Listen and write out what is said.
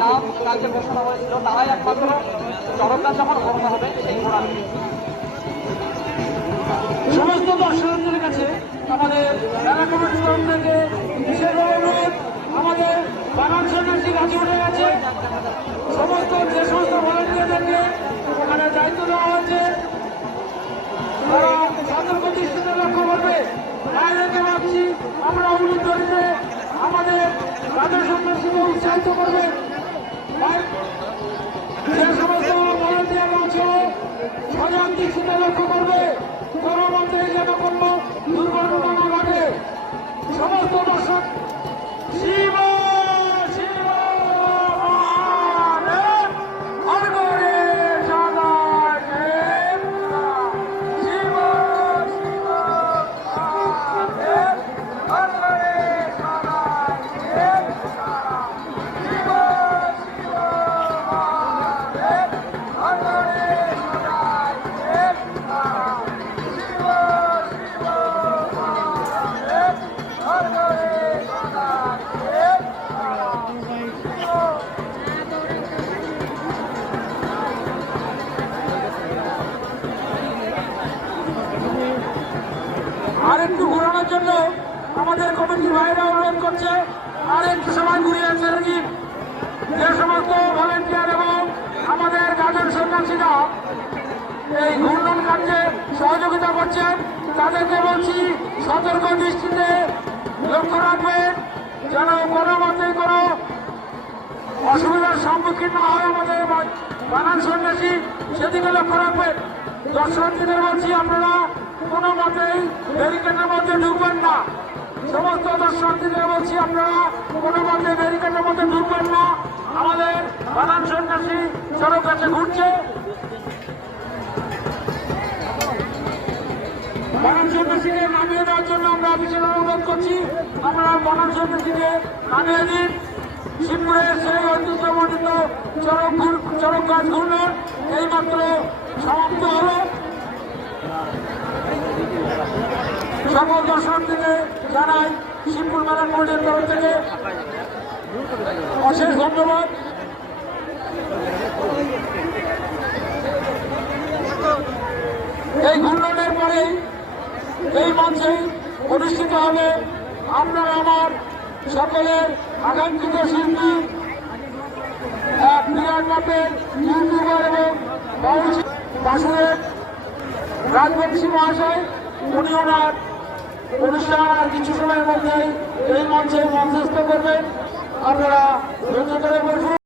নাম কাজে ঘোষণা হয়েছিল তারাই একমাত্র চরক গাছ আমার ঘোরানো হবে সেই ঘোড়া। সমস্ত দর্শকদের কাছে আমাদের থেকে বিশেষ অনুরোধ, আমাদের বাগান সন্ন্যাসী গাছে উঠে গেছে। সমস্ত যে সমস্ত ভলান্টিয়ারদেরকে ওখানে দায়িত্ব দেওয়া হয়েছে তারা সতর্ক দৃষ্টিতে লক্ষ্য করবে। বাইরেকে ভাবছি আমরা অনুরোধ করিতে আমাদের বাগান সন্ন্যাসীকে উৎসাহিত করবে। যে সমস্ত ভলান্টিয়ার আছে সজাগ দৃষ্টিতে লক্ষ্য করবে, কোনো মধ্যে যেন কোনো দুর্ঘটনা না ঘটে। সমস্ত দর্শক শিব শিব আর একটু ঘোরানোর জন্য আমাদের কমিটির ভাইরা অনুরোধ করছে আর একটু সময় ঘুরিয়ে ছেড়ে। যে সমস্ত ভলেন্টিয়ার এবং আমাদের গাজন সন্ন্যাসীরা এই ঘূর্ণন কার্যে সহযোগিতা করছেন তাদেরকে বলছি সতর্ক দৃষ্টিতে লক্ষ্য রাখবেন যেন কোনো মতেই কোনো অসুবিধার সম্মুখীন না হয় আমাদের বাগান সন্ন্যাসী, সেদিকে লক্ষ্য রাখবেন। দর্শনার্থীদের বলছি আপনারা কোনো মতেই ব্যারিকেডের মধ্যে ঢুকবেন না। সমস্ত দর্শনার্থীদের বলছি আপনারা কোনো মতে ব্যারিকেডের মধ্যে ঢুকবেন না। আমাদের বাগান সন্ন্যাসী সড়ক কাছে ঘুরছে। বাগান সন্ন্যাসীকে নামিয়ে দেওয়ার জন্য আমরা বিশেষ অনুরোধ করছি, আপনারা বাগান সন্ন্যাসীকে নামিয়ে দিন। শিবপুরের সেই ঐতিহ্যমণ্ডিত চরক গাছ ঘূর্ণন এইমাত্র সমাপ্ত হল। সকল দর্শকদেরকে জানাই শিবপুর মেলা বোর্ডের তরফ থেকে অশেষ ধন্যবাদ। এই ঘূর্ণনের পরেই এই মঞ্চে অনুষ্ঠিত হবে আপনার আমার সকলের আকাঙ্ক্ষিত শিল্পী, এক বিরাট মাপের ইউটিউবার এবং বাসুদেব রাজবংশী মহাশয়। উনি ওনার অনুষ্ঠান আর কিছু সময়ের মধ্যেই এই মঞ্চে মঞ্চস্থ করবেন। আপনারা ধৈর্য ধরে বসুন।